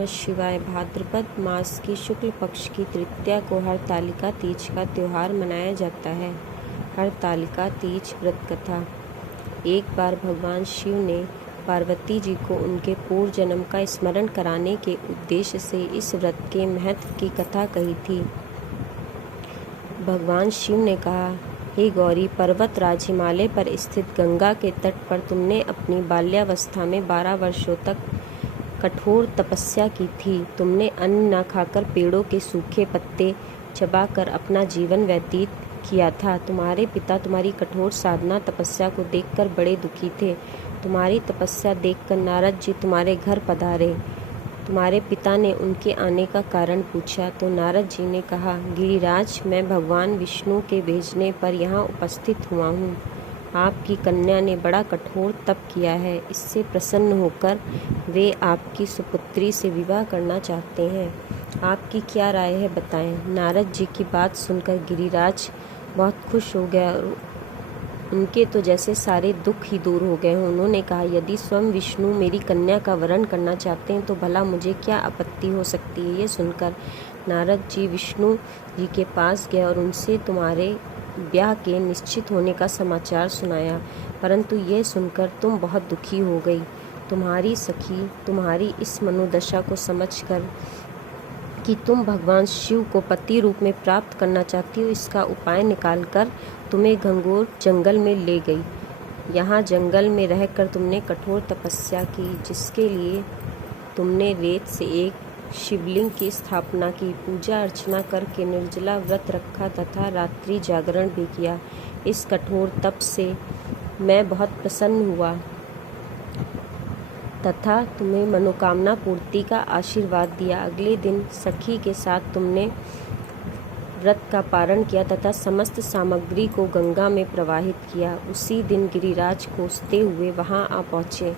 शिवाय भाद्रपद मास की शुक्ल पक्ष की तृतीया को हरतालिका तीज का त्योहार मनाया जाता है। हरतालिका तीज व्रत कथा। एक बार भगवान शिव ने पार्वती जी को उनके पूर्व जन्म का स्मरण कराने के उद्देश्य से इस व्रत के महत्व की कथा कही थी। भगवान शिव ने कहा, हे गौरी, पर्वत राज हिमालय पर स्थित गंगा के तट पर तुमने अपनी बाल्यावस्था में 12 वर्षों तक कठोर तपस्या की थी। तुमने अन्न न खाकर पेड़ों के सूखे पत्ते चबाकर अपना जीवन व्यतीत किया था। तुम्हारे पिता तुम्हारी कठोर साधना तपस्या को देखकर बड़े दुखी थे। तुम्हारी तपस्या देखकर नारद जी तुम्हारे घर पधारे। तुम्हारे पिता ने उनके आने का कारण पूछा तो नारद जी ने कहा, गिरिराज, मैं भगवान विष्णु के भेजने पर यहाँ उपस्थित हुआ हूँ। आपकी कन्या ने बड़ा कठोर तप किया है। इससे प्रसन्न होकर वे आपकी सुपुत्री से विवाह करना चाहते हैं। आपकी क्या राय है, बताएं। नारद जी की बात सुनकर गिरिराज बहुत खुश हो गया और उनके तो जैसे सारे दुख ही दूर हो गए। उन्होंने कहा, यदि स्वयं विष्णु मेरी कन्या का वरण करना चाहते हैं तो भला मुझे क्या आपत्ति हो सकती है। ये सुनकर नारद जी विष्णु जी के पास गए और उनसे तुम्हारे ब्याह के निश्चित होने का समाचार सुनाया। परंतु ये सुनकर तुम बहुत दुखी हो गई। तुम्हारी सखी तुम्हारी इस मनोदशा को समझकर कि तुम भगवान शिव को पति रूप में प्राप्त करना चाहती हो, इसका उपाय निकालकर तुम्हें घंघोर जंगल में ले गई। यहाँ जंगल में रहकर तुमने कठोर तपस्या की, जिसके लिए तुमने वेद से एक शिवलिंग की स्थापना की, पूजा अर्चना करके निर्जला व्रत रखा तथा रात्रि जागरण भी किया। इस कठोर तप से मैं बहुत प्रसन्न हुआ तथा तुम्हें मनोकामना पूर्ति का आशीर्वाद दिया। अगले दिन सखी के साथ तुमने व्रत का पारण किया तथा समस्त सामग्री को गंगा में प्रवाहित किया। उसी दिन गिरिराज कोसते हुए वहां आ पहुँचे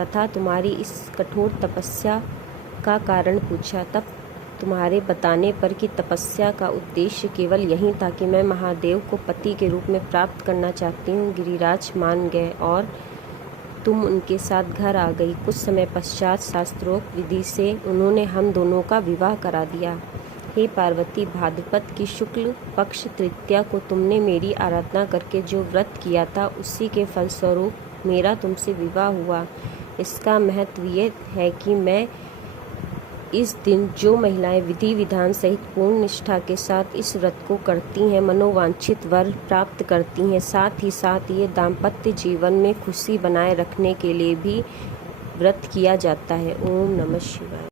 तथा तुम्हारी इस कठोर तपस्या का कारण पूछा। तब तुम्हारे बताने पर कि तपस्या का उद्देश्य केवल यही था कि मैं महादेव को पति के रूप में प्राप्त करना चाहती हूँ, गिरिराज मान गए और तुम उनके साथ घर आ गई। कुछ समय पश्चात शास्त्रोक्त विधि से उन्होंने हम दोनों का विवाह करा दिया। हे पार्वती, भाद्रपद की शुक्ल पक्ष तृतीया को तुमने मेरी आराधना करके जो व्रत किया था, उसी के फलस्वरूप मेरा तुमसे विवाह हुआ। इसका महत्व ये है कि मैं इस दिन जो महिलाएं विधि विधान सहित पूर्ण निष्ठा के साथ इस व्रत को करती हैं, मनोवांछित वर प्राप्त करती हैं। साथ ही साथ ये दाम्पत्य जीवन में खुशी बनाए रखने के लिए भी व्रत किया जाता है। ओम नमः शिवाय।